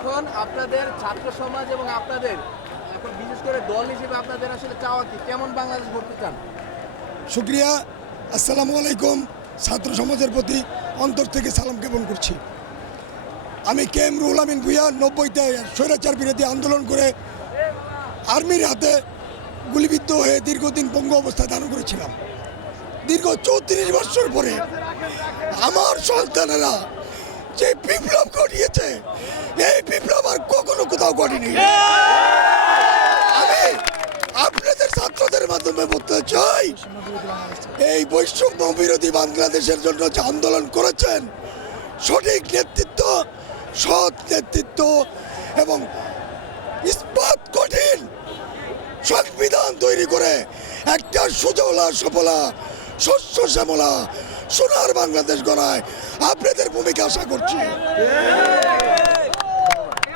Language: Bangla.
এখন আপনাদের ছাত্র সমাজ এবং আপনাদের, এখন বিশেষ করে দল হিসেবে আপনাদের আসলে চাওয়া কি? কেমন বাংলাদেশ গড়তে চান? শুক্রিয়া। আসসালামু আলাইকুম। ছাত্র সমাজের প্রতি অন্তর থেকে সালাম জ্ঞাপন করছি। আমি কে এম রুহুল আমিন ভুইয়া, নব্বইতে স্বৈরাচার বিরোধী আন্দোলন করে আর্মির হাতে গুলিবিদ্ধ হয়ে দীর্ঘদিন পঙ্গু অবস্থায় দান করেছিলাম। দীর্ঘ চৌত্রিশ বছর পরে আমার সন্তানেরা যে বিপ্লব ঘটিয়েছে ঘটেনি আমি আপনাদের ছাত্রদের মাধ্যমে বলতে চাই, এই বৈষম্য বিরোধী বাংলাদেশের জন্য যে আন্দোলন করেছেন, সঠিক নেতৃত্ব, সৎ নেতৃত্ব এবং ইস্পাত কঠিন সংবিধান তৈরি করে একটা সুজলা, সফলা, শস্য শ্যামলা, সোনার বাংলাদেশ গড়ায় আপনাদের ভূমিকা আশা করছি।